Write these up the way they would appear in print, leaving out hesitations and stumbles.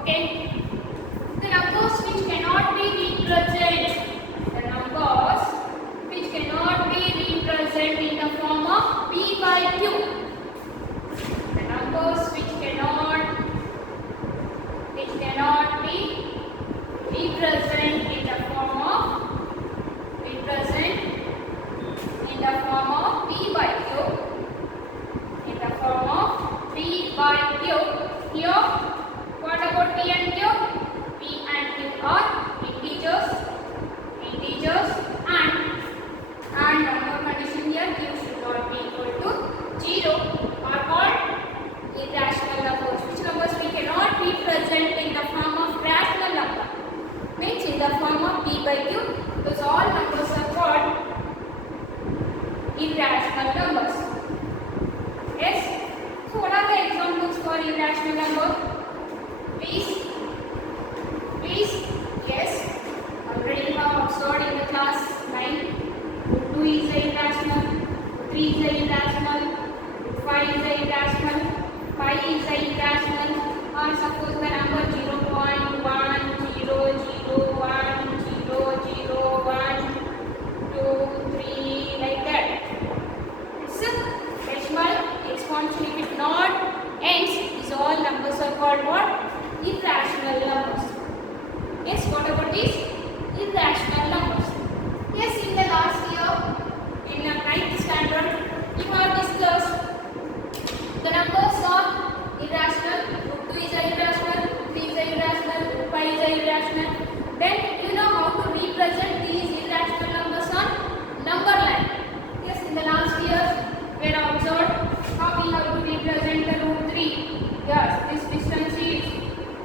Okay. The numbers which cannot be represented. The numbers which cannot be represented in the form of p by q. The numbers which cannot be represented in the form of p by q. In the form of p by q. Here, what about p and q? P and q are integers, and number condition here q should not be equal to 0 are called irrational numbers. Which numbers we cannot be present in the form of rational number? Means in the form of p by q, those all numbers are called irrational numbers. Yes. So what are the examples for irrational number? Please. Yes. Already you have observed in the class 9. Root 2 is irrational. Root 3 is irrational. Root 5 is irrational. Pi is irrational. Or suppose the number 0.1001, 2, 3 like that. It's a decimal exponential. If it not ends, these all numbers are called what? Irrational numbers. Yes, what about these irrational numbers? Yes, in the last year, in the 9th standard, you have discussed the numbers are irrational. Root 2 is irrational, root 3 is irrational, root 5 is irrational. Then you know how to represent these irrational numbers on number line. Yes, in the last year, we have observed how we have to represent the root 3. Yes, this distance is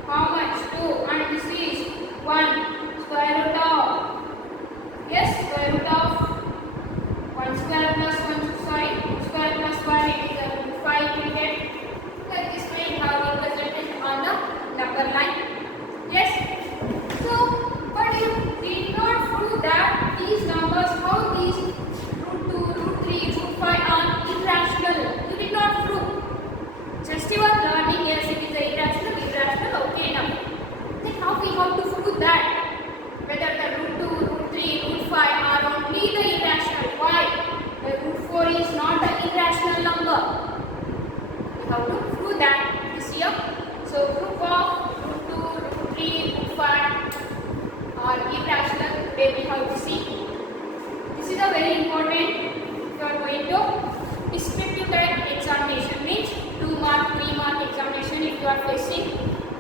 how much? 2, and this is 1 square root of. Yes, square root of 1 square plus 1, sorry, 2 square plus 1, it is a root 5 we get. Like this way we have represented on the number line. Yes. So, but you did not prove that these numbers, how these root 2, root 3, root 5 are irrational. You did not prove. Just you are learning, yes, it is irrational, okay now. Then how we have to prove that? Whether the root 2, root 3, root 5 are only the irrational. Why? The root 4 is not an irrational number. We have to prove that this year. So proof of root 2, root 3, root 5 are irrational. Today we have to see. This is a very important. If you are going to descriptive type examination, means 2 mark, 3 mark examination if you are facing.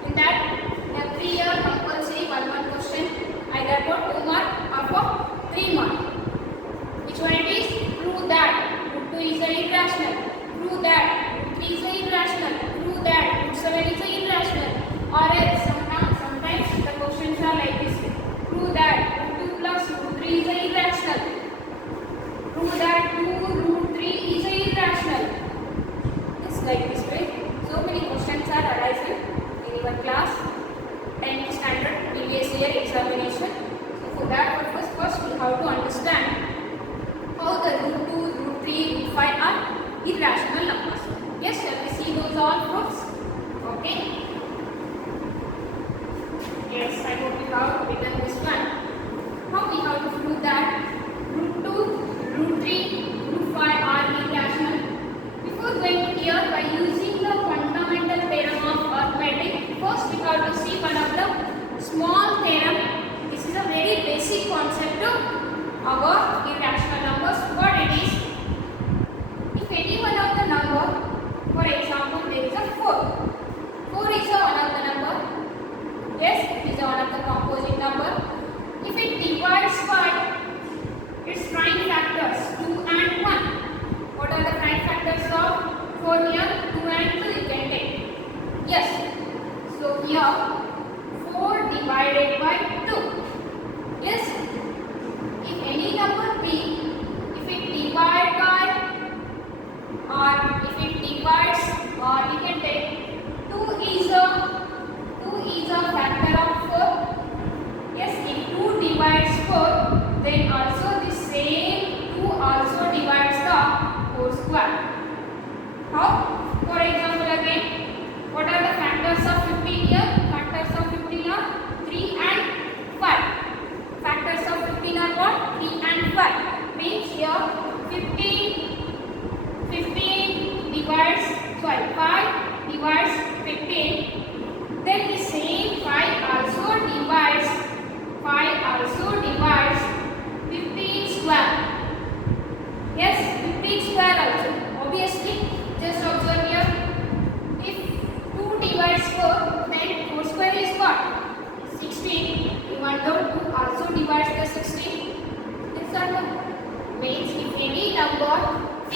In that, every year compulsory 1 question either for 2 mark or for 3 mark. Which one it is? Prove that root 2 is irrational. Prove that root 3 is irrational. Prove that root 7 is irrational. Or else sometimes the questions are like this. Prove that root 2 plus root 3 is irrational. Prove that 2 root 3 is irrational. It's like this way. So many questions are arising in your class 10th standard previous year examination. So for that purpose, first we have to understand how the root 2, root 3, root 5 are irrational numbers. Yes, shall we see those all proofs? Okay. Yes, I hope you have written this one. How we have to prove that root 2, root 3, root 5 are irrational? Before going here, by using the fundamental theorem of arithmetic, first we have to see one of the small theorem. This is a very basic concept of our irrational numbers. What it is? If any one of the number, for example, there is a 4. 4 is a one of the number. Yes, it is one of the composite number. If it divides by its prime factors 2 and 1. What are the prime factors of 4 here? 2 and 2 you can take. Yes. So here 4 divided by 2. Yes. If any number b, if it divides by or if it divides, or we can take 2 is a factor of 4. Yes, if 2 divides 4, then also the same 2 also divides the 4 square. How? For example again, what are the factors of 15 here? Factors divides 4, then 4 square is what? 16. You want to also divide the 16. This or no? Means if any number p,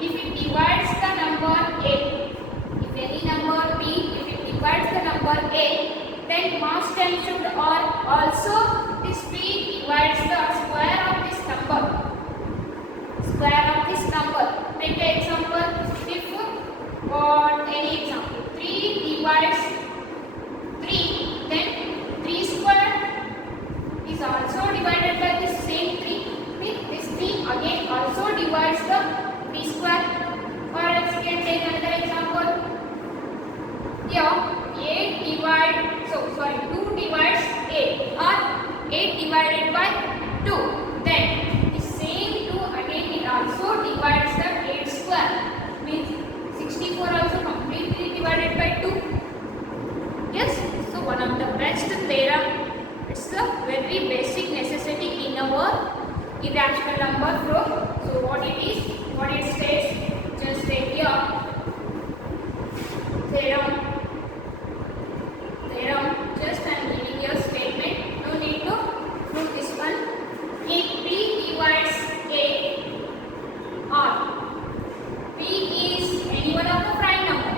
if it divides the number a, if any number p, if it divides the number a, then mass 10 should or also this p divides the square of this number. Square of this number. Take an example. If or any example, 3 divides 3, then 3 square is also divided by this same 3. This 3 again also divides the 3 square. Or else you can take another example. Here 2 divides 8 or 8 divided by 2. Then the same 2 again it also divides the 8 square. Means 64 also completely divided by 2. Yes, so one of the best theorem. It's a very basic necessity in our irrational number flow. So what it is, what it states, just take here theorem. Just I am giving you a statement. No need to prove this one. If p divides a or p is any one of the prime number.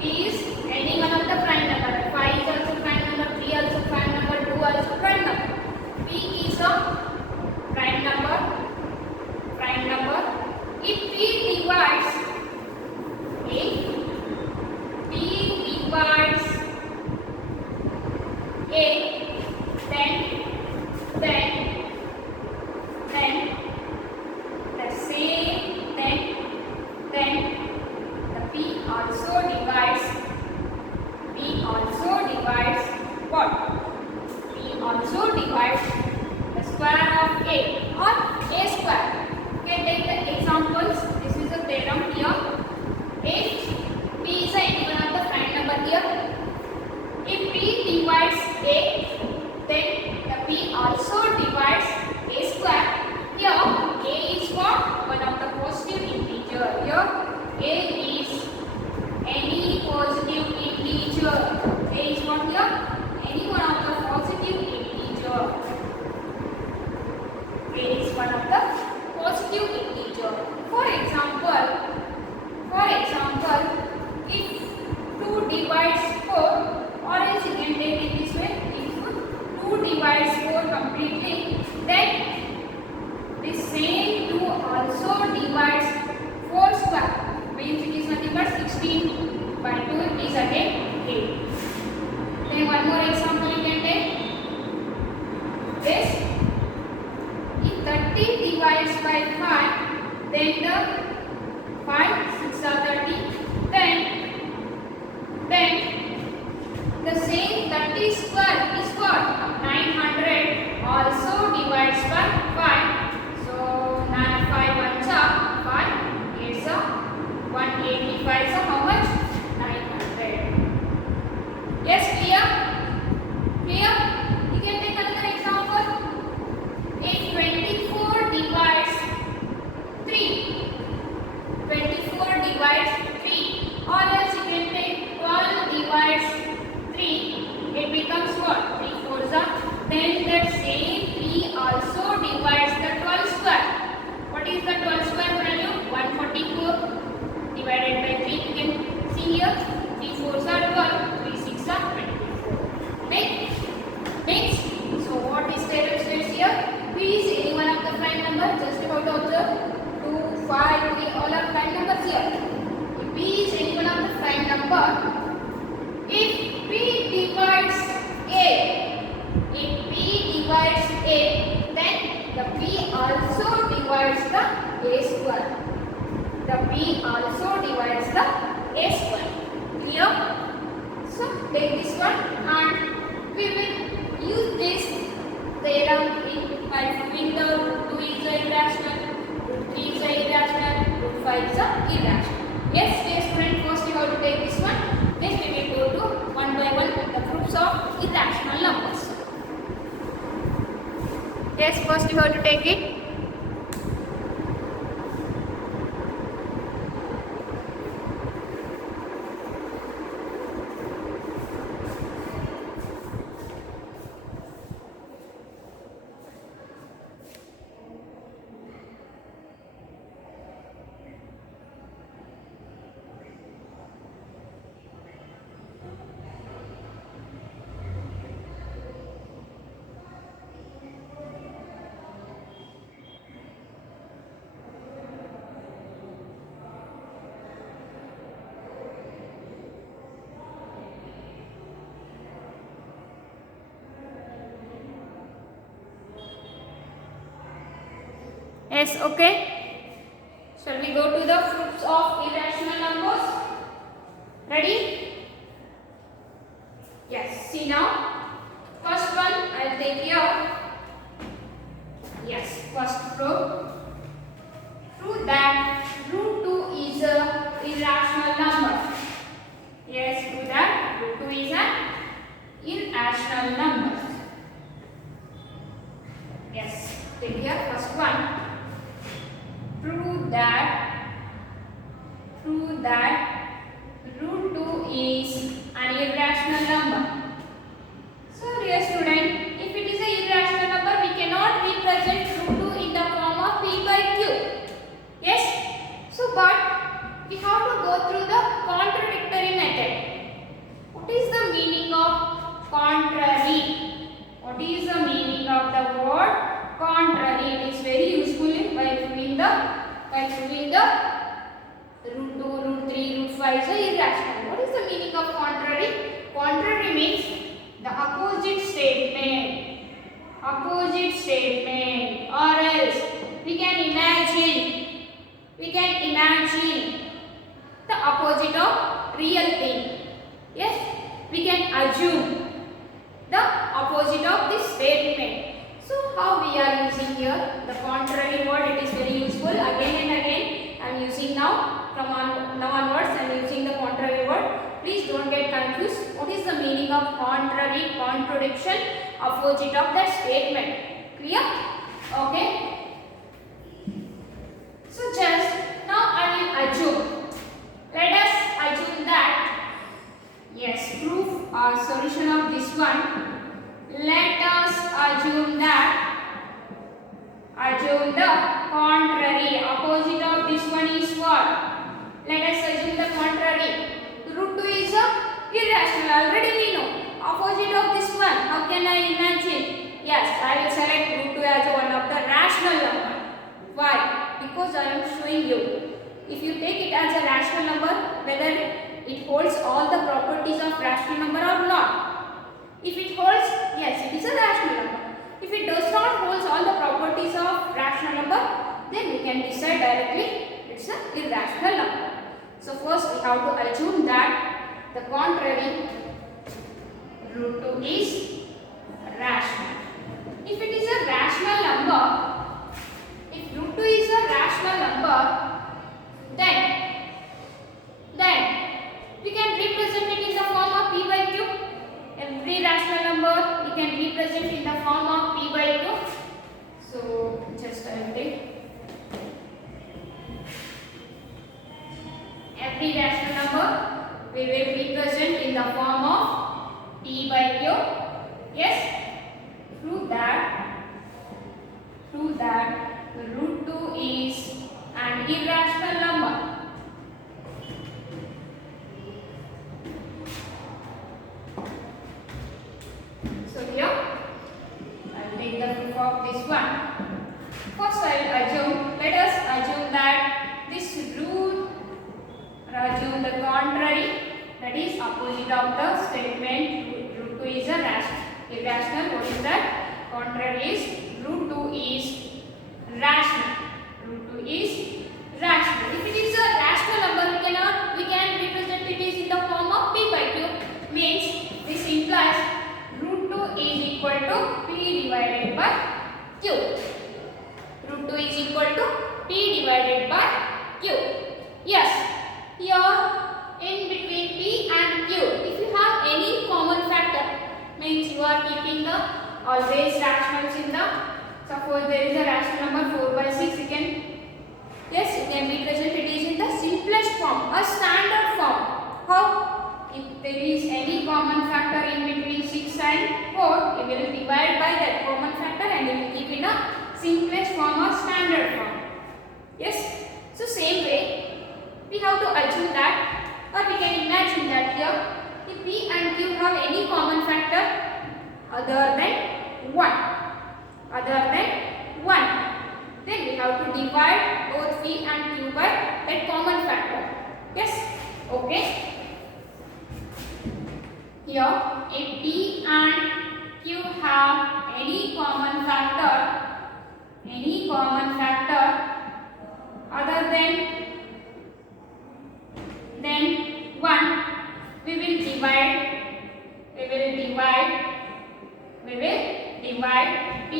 P is any one of the prime number. 5 is also prime number, 3 also prime number, 2 also prime number. P is a prime number. If p divides what? P also divides the square of a or a square. Okay, take the examples. This is a theorem here. If p is any one of the prime number here. If p divides a, then the p also divides a square. Here a is what? One of the positive integer. Here a is any positive integer. A is what here? Any one of the positive integer. A is one of the positive integer. For example, if 2 divides 4, or else you can take it this way. If 2 divides 4 completely, then the same 2 also divides 4 square. Means it is nothing but 16 by 2 is again 8. Then one more example you can take. This, if 30 divides by 5, then the 5, 6 are 30. Then the same 30 square is what? 900 also divides by 5. So 5 1 5, 8 185. So how much? 900. Yes, clear? You can take another example. If 24 divides 3, 24 divides 3, or else you can take 12 divides 3, it becomes what? 3 4s are. Then that same 3 also divides the 12 square. What is the 12 square value? 144 divided by 3. You can see here 3 4s are 12, 3 6 are 24. Next. So what is theorem states here? P is any one of the prime number. Just you have to observe 2, 5, 3 all are prime numbers here. If P is any one of the prime number, if P divides A, then the P also divides the A square. The P also divides the A square. Clear? So take this one and we will use this theorem by proving the root 2 is irrational, root 3 is irrational, root 5 is irrational. Yes, student, first you have to take this one. Next we will go to one by one the proofs of irrational numbers. Yes, first you have to take it. Yes, okay. Shall we go to the fruits of irrational numbers? Ready? Yes. See now. First one I'll take here. Yes. First fruit. Prove that root 2 is a irrational number. Yes. Prove that root 2 is an irrational number. Yes. Take here. First one. Prove that root 2 is an irrational number. So dear student, if it is an irrational number, we cannot represent root 2 in the form of p by q. Yes? So but we have to go through the contradictory method. What is the meaning of contrary? What is the meaning of the word contrary? It is very useful by proving the root 2, root 3, root 5 is irrational. What is the meaning of contrary? Contrary means the opposite statement. Opposite statement, or else we can imagine the opposite of real thing. Yes, we can assume the opposite of this statement. So how we are using here the contrary word? It is very useful. Again and again I am using now. From now onwards I am using the contrary word. Please don't get confused. What is the meaning of contrary? Contradiction, opposite of that statement. Clear? Okay. So just now I will assume. Let us assume that, yes, proof or solution of this one. Let us assume the contrary. Opposite of this one is what? Let us assume the contrary. Root 2 is irrational. Already we know. Opposite of this one. How can I imagine? Yes, I will select root 2 as one of the rational number. Why? Because I am showing you. If you take it as a rational number, whether it holds all the properties of rational number or not. If it holds, yes, it is a rational number. If it does not hold all the properties of rational number, then we can decide directly it's an irrational number. So first we have to assume that the contrary root 2 is rational. If it is a rational number, if root 2 is a rational number, then we can represent it in the form of p by q. Every rational number we can represent in the form of p by q. So just I will take every rational number we will represent in the form of p by q. Yes, prove that the root 2 is an irrational number. So here I will take the proof of this one. First I will assume, let us assume that this root, assume the contrary, that is opposite of the statement root 2 is a irrational. What is that? Contrary is root 2 is rational. Root 2 is rational. If it is a rational number, we can represent it is in the form of p by q. Means this implies root 2 is equal to p divided by q. Root 2 is equal to p divided by q. Yes, here in between p and q, if you have any common factor, means you are keeping the always rationals in the, suppose there is a rational number 4 by 6, you can, yes, you can represent it is in the simplest form, a standard form. How? If there is any common factor in between 6 and 4, you will divide by that common factor and you will keep in a simplest form or standard form. Yes, so same way we have to assume that, or we can imagine that here if p and q have any common factor other than 1, then we have to divide both p and q by that common factor. Yes, okay. Here if p and q have any common factor other than 1, we will divide p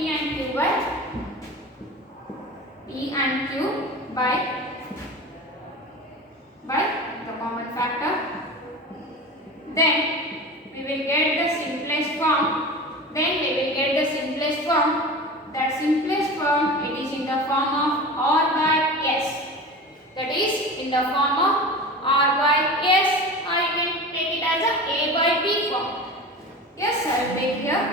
and q by the common factor. Then we will get the simplest form. That simplest form, it is in the form of r by s. That is in the form of r by s, or you can take it as a by b form. Yes, I will take here.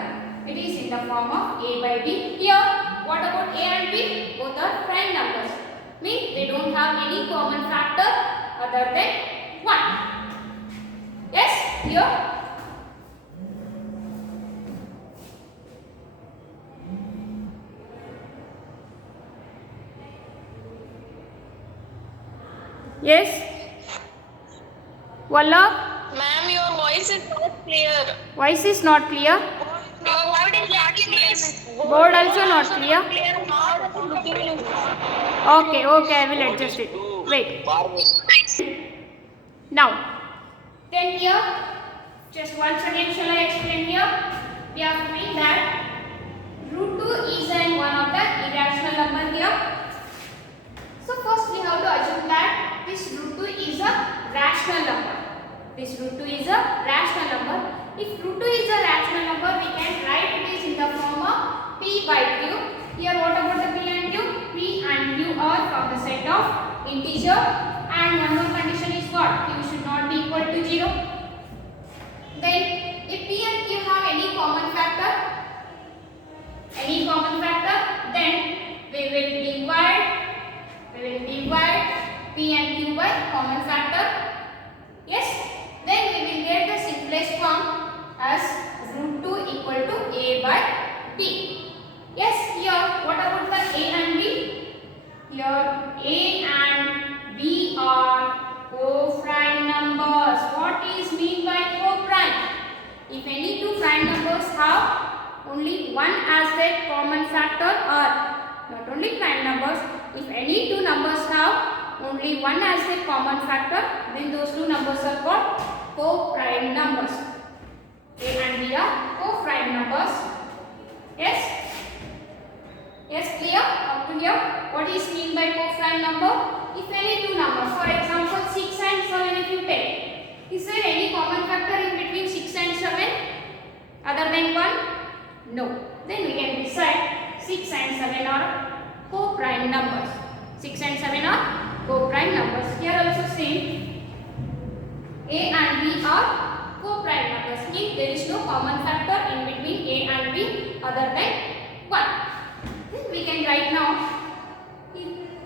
It is in the form of a by b. Here, what about a and b? Both are prime numbers. Means they don't have any common factor other than 1. Yes, here. Yes. Valla? Ma'am, your voice is not clear. Voice is not clear. Your board is not clear. Board also not clear. Looking. Okay, I will adjust it. Wait. Now, then here, just once again shall I explain here? We are proving that root 2 is one of the irrational number here. So first we have to assume that this root 2 is a rational number. If root 2 is a rational number, we can write it is in the form of p by q. Here what about the p and q? P and q are from the set of integer, and one more condition is what? Q should not be equal to 0. Then if p and q have any common factor, then we will divide p and q by common factor. Yes, then we will get the simplest form as root 2 equal to a by b. Yes, here what about the a and b? Here a and b are co-prime numbers. What is mean by co-prime? If any two prime numbers have only one as their common factor, or not only prime numbers, if any two numbers have only one as their common factor, then those two numbers are called co-prime numbers. A and b are co-prime numbers. Yes, clear up to here? What is mean by co-prime number? If any two numbers, for example 6 and 7, if you take, is there any common factor in between 6 and 7 other than 1? No. Then we can decide 6 and 7 are co-prime numbers. 6 and 7 are co-prime numbers. Here also same. A and b are co-prime numbers. Means there is no common factor in between a and b other than 1. Then we can write now.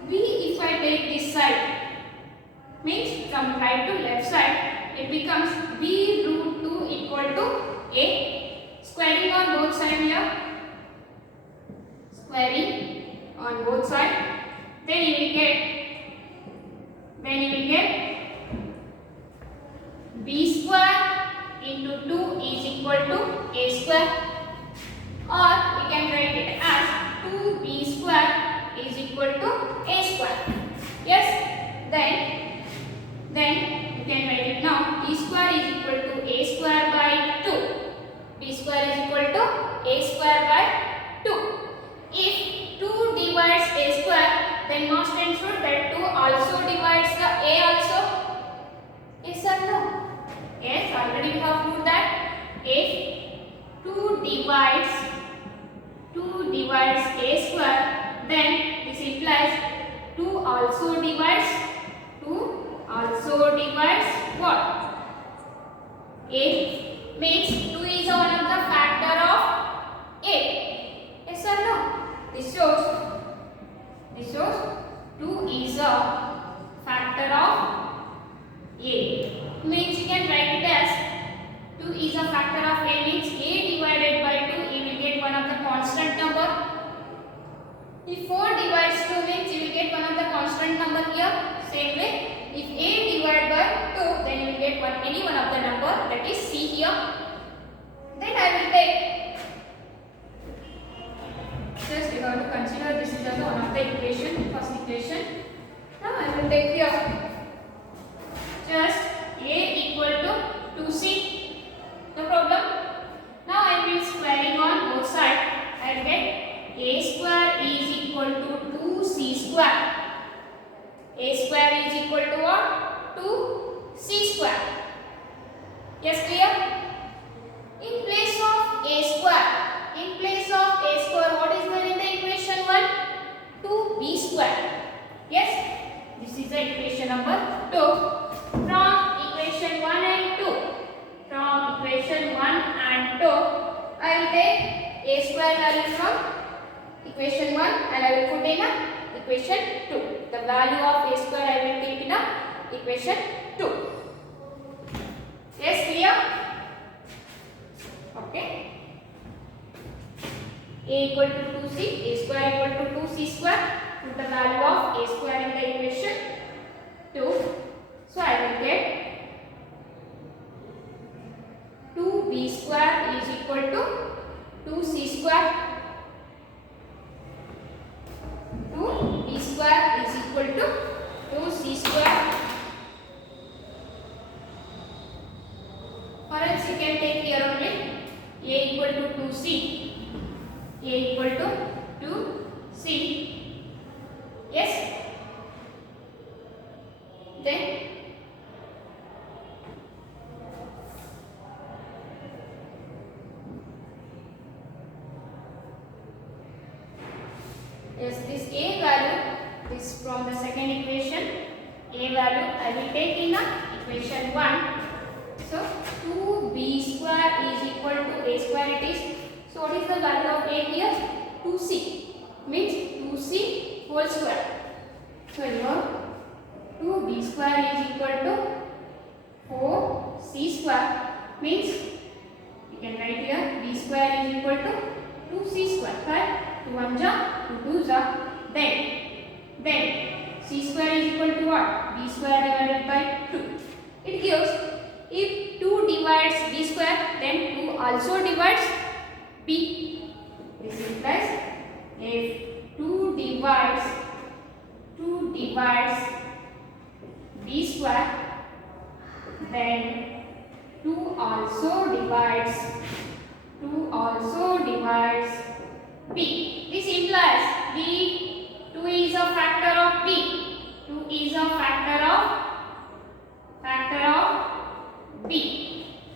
If I take this side, means from right to left side, it becomes b root 2 equal to a. Squaring on both sides here. Squaring on both sides. Then you will get b square into 2 is equal to a square, or we can write it as 2b square is equal to a square. Yes, then you can write it now. B square is equal to a square by 2. B square is equal to a square by 2. If 2 divides a square, then must ensure that 2 also divides the a also. Yes or no? Yes, already we have proved that if 2 divides a square, then this implies 2 also divides what? A. Means 2 is one of the factor of a. Yes or no? This shows 2 is a factor of a. Means you can write it as 2 is a factor of a, means a divided by 2, you will get one of the constant number. If 4 divides 2, means you will get one of the constant number here. Same way, if a divided by 2, then you will get any one of the number, that is c here. Then I will take, just you have to consider this is also one of the equation, first equation. will take here. Just a equal to 2c. No problem. Now I will squaring on both sides. I will get a square is equal to 2c square. A square is equal to what? 2c square. Yes, clear? In place of a square, what is there in the equation 1? 2b square. Yes, this is the equation number 2. From equation 1 and 2, I will take a square value from equation 1 and I will put in a equation 2. The value of a square I will keep in a equation 2. Yes, clear? Okay. A equal to 2c, a square equal to 2c square. Put the value of a square in the equation 2. So I will get 2b square is equal to 2c square. 2b square is equal to 2c square. Or else you can take here only a equal to 2c. A equal to 2c. Yes. Then yes, this a value, this from the second equation, a value I will take in the equation 1. So 2b square is equal to a square it is. So what is the value of a here? 2c, means 2c whole square. So here 2b square is equal to 4c square, means you can write here b square is equal to 2c square. Right? 2 1 ja, 2 2 ja. Then c square is equal to what? b square divided by 2. It gives, if 2 divides b square, then 2 also divides b. This implies if 2 divides b square, then 2 also divides b. This implies 2 is a factor of b. 2 is a factor of b.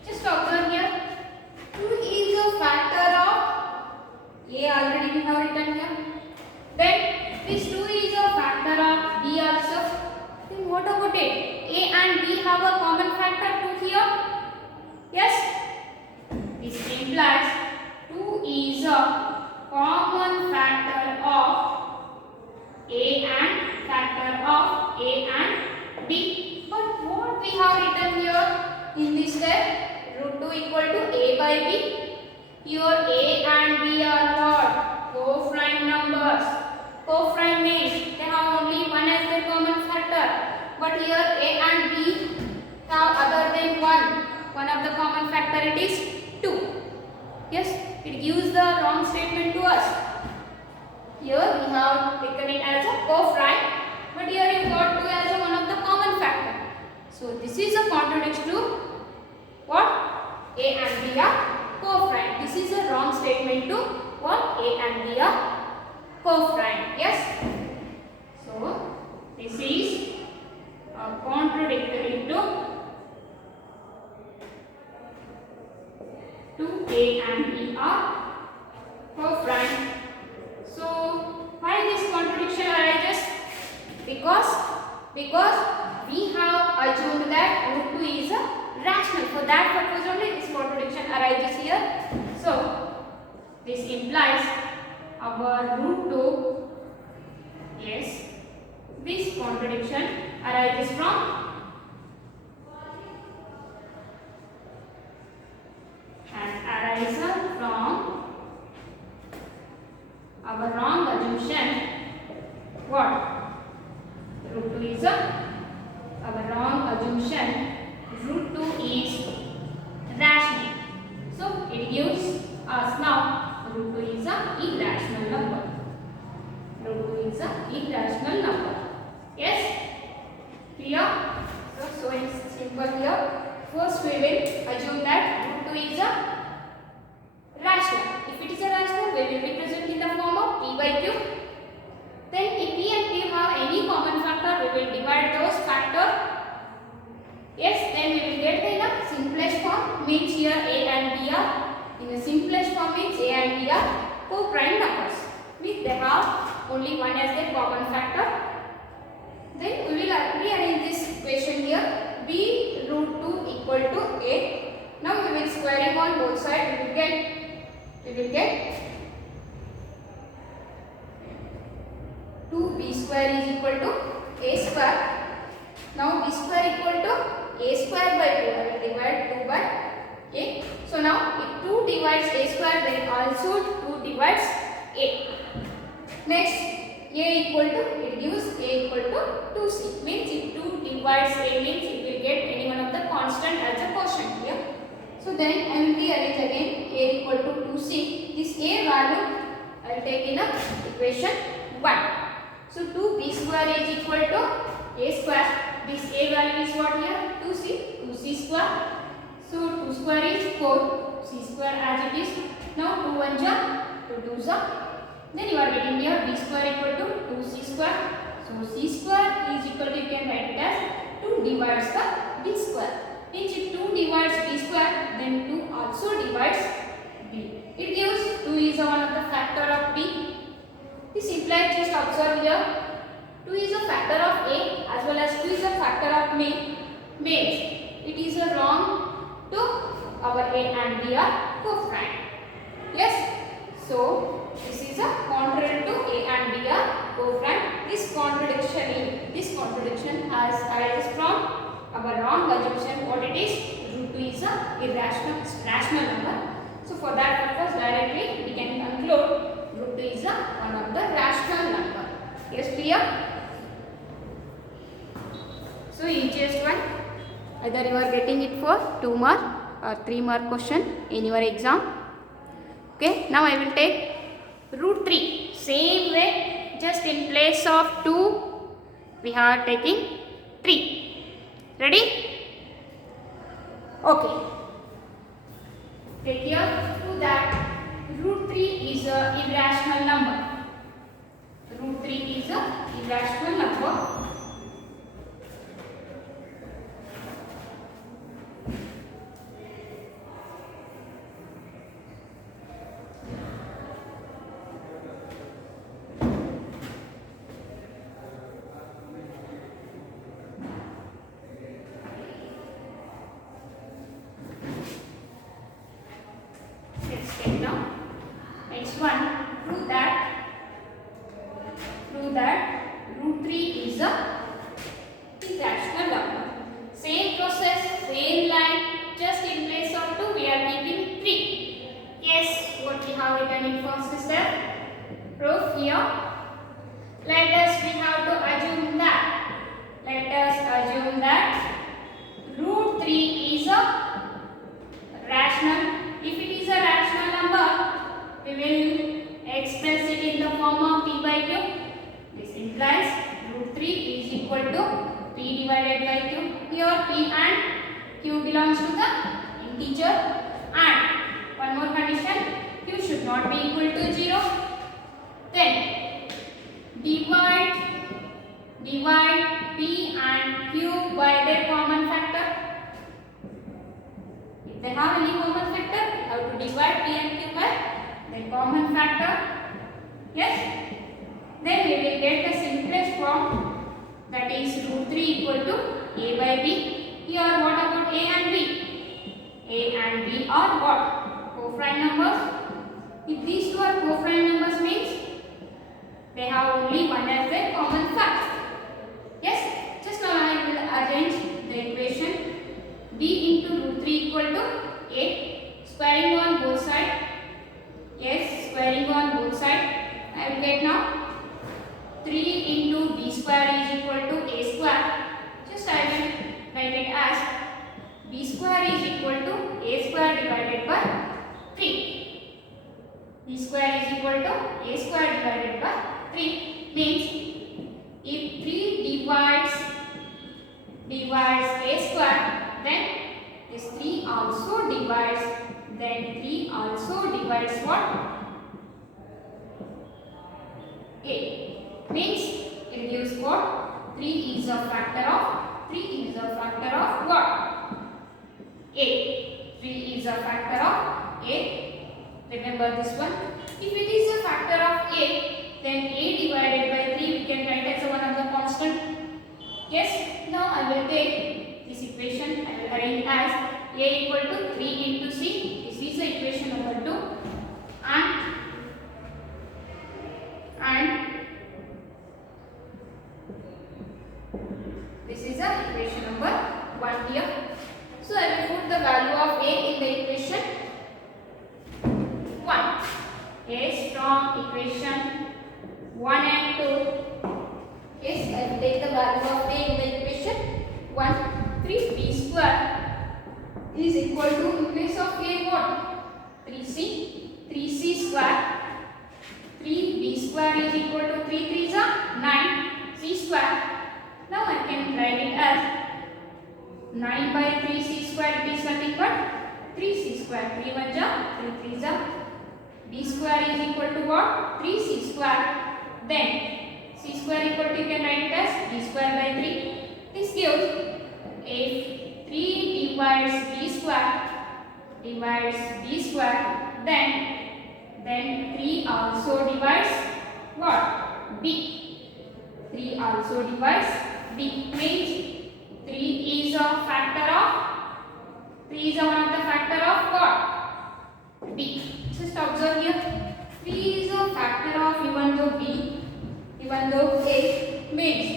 Just observe here. 2 is a factor of a, already we have written here. Then this 2 is a factor of b also. Then what about it? A and b have a common factor 2 here. Yes? This implies 2 is a common factor of a and b. But what we have written here in this step? Root 2 equal to a by b. Here a and b are what? Co-prime numbers. Co-prime means they have only one as their common factor. But here a and b have other than one. One of the common factor it is 2. Yes, it gives the wrong statement to us. Here we have taken it as a co-prime, but here you got 2 as one of the common factor. So this is a contradiction to what? A and b are co-prime. This is a wrong statement to what? A and b are co-prime. Yes. So this is a contradictory to a and b are co-prime. So why this contradiction arises? Because we have assumed that root 2 is a rational. For that purpose only this contradiction arises here. So this implies our root 2, yes, this contradiction arises from our wrong assumption. What? Root 2 is our wrong assumption. Root 2 is rational. So it gives us now root 2 is an irrational number. Root 2 is an irrational number. Yes. Clear? So it's simple here. First we will assume that root 2 is a rational. If it is a rational, we will represent in the form of p by q. Then if p and q have any common factor, we will divide those factor. Yes, then we will get in a simplest form, means here a and b are, in the simplest form means a and b are co-prime numbers, means they have only one as their common factor. Then we will rearrange this equation here, b root 2 equal to a. Now we will squaring on both sides, we will get 2b square is equal to a square. Now b square equal to a square by 2. I will divide 2 by a. So now if 2 divides a square, then also 2 divides a. Next, a equal to, it gives a equal to 2c. Means if 2 divides a, means it will get any one of the constant as a quotient here. So then I will rearrange again a equal to 2c. This a value I will take in a equation 1. So 2b square is equal to a square. This a value is what here? 2c square. So 2 square is 4, c square as it is. Now 2 1 ja, 2 2 ja. Then you are getting here b square equal to 2c square. So c square is equal to, you can write it as 2 divides the b square. Means if 2 divides b square, then 2 also divides b. It gives 2 is one of the factor of b. This implies, just observe here, 2 is a factor of a as well as 2 is a factor of means it is a wrong to our a and b are co-prime. Yes. So this is a contrary to a and b are co-prime. This contradiction has arises from our wrong assumption. What it is? Root 2 is a rational number. So for that purpose, directly we can conclude root 2 is a one of the rational number. Yes, clear? So easiest one, either you are getting it for 2 mark or 3 mark question in your exam. Okay, now I will take root 3. Same way, just in place of 2, we are taking 3. Ready? Okay. Take here to that root 3 is a irrational number. Root 3 is a irrational number. Next one, prove that root 3 is a irrational number. Same process, same line, just in place of 2 we are keeping 3. Yes, what we have written in first step, proof here. We have to assume that, root 3 is a rational. If it is a rational number, we will express it in the form of p by q. This implies root 3 is equal to p divided by q. Here p and q belongs to the integer, and one more condition, q should not be equal to 0. Then divide p and q by their common factor. If they have any common factor, we have to divide p and q by their common factor. Yes? Then we will get the simplest form, that is root 3 equal to a by b. Here what about a and b? A and b are what? Co-prime numbers. If these two are co-prime numbers, means they have only one as their common factor. Yes? Just now I will arrange the equation b into root 3 equal to a, squaring on both sides. Yes, squaring on both sides. I will get now 3 into b square is equal to a square. Just I will write it as b square is equal to a square divided by 3. B square is equal to a square divided by 3. Means if 3 divides then 3 also divides what? 8. Means it gives what? 3 is a factor of what? 8. 3 is a factor of 8. Remember this one. If it is a factor of 8, then 8 divided by 3 we can write as one of the constant. Yes. Now I will take this equation. I will arrange as a equal to 3 into c. This is the equation number 2. And this is the equation number 1 here. So I will put the value of a in the equation 1. A strong equation 1 and 2. Yes, I will take the value of a in the equation 1. 3b square is equal to, in place of a what? 3c. 3c square. 3b square is equal to 3 3s are 9. C square. Now I can write it as 9 by 3c square. It is nothing but 3c square. 3 1 ja 3 3 ja. B square is equal to what? 3c square. Then c square equal to, you can write it as b square by 3. This gives, if 3 divides b square, then 3 also divides what? B. 3 also divides b. Means 3 is a factor of, 3 is one of the factor of what? B. Just observe here. 3 is a factor of, even though b, even though a, means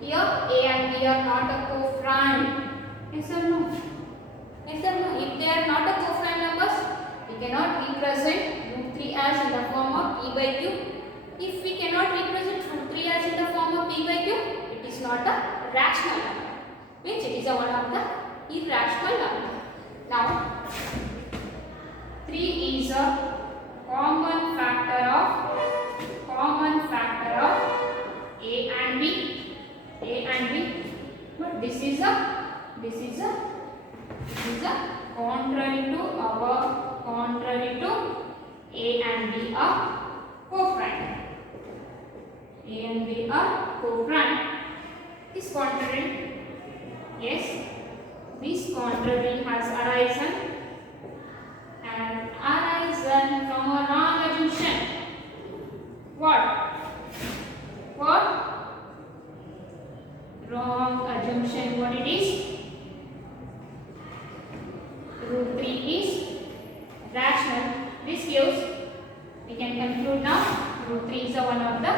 here a and b are not a co-prime. Yes or no? Yes or no? If they are not a co-prime numbers, we cannot represent root 3 as in the form of p by q. If we cannot represent root 3 as in the form of p by q, it is not a rational number. Means it is a one of the irrational number. Now 3 is a common factor of a and b. But this is a contrary to a and b are co-prime. A and b are co-prime. This contrary, yes, this contrary has arisen from a wrong assumption. What? Wrong assumption. What it is? Root 3 is rational. This gives, we can conclude now, root 3 is one of the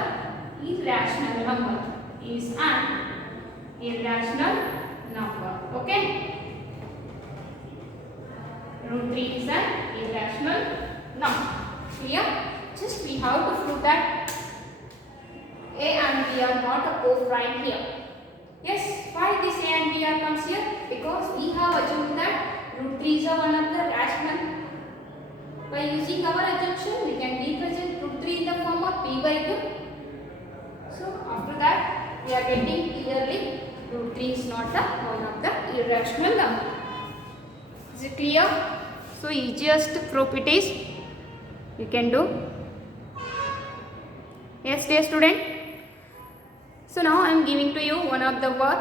irrational number. Is an irrational number. Okay? Root 3 is an irrational number. Here, just we have to prove that a and b are not a co-prime here. Yes, why this a and b are comes here? Because we have assumed that root 3 is one of the rational. By using our assumption, we can represent root 3 in the form of p by q. So after that, we are getting clearly root 3 is not one of the irrational number. Is it clear? So easiest proof it is. You can do. Yes, dear student. So now I am giving to you one of the word.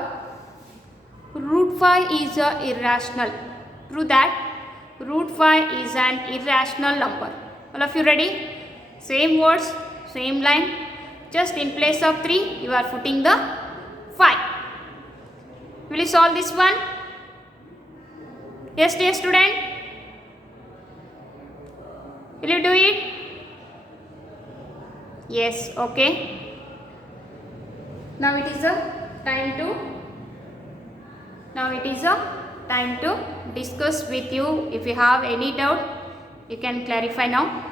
Root 5 is a irrational. Prove that root 5 is an irrational number. All of you ready? Same words, same line. Just in place of 3, you are putting the 5. Will you solve this one? Yes, dear student. Will you do it? Yes, okay. Now it is a time to discuss with you. If you have any doubt, you can clarify now.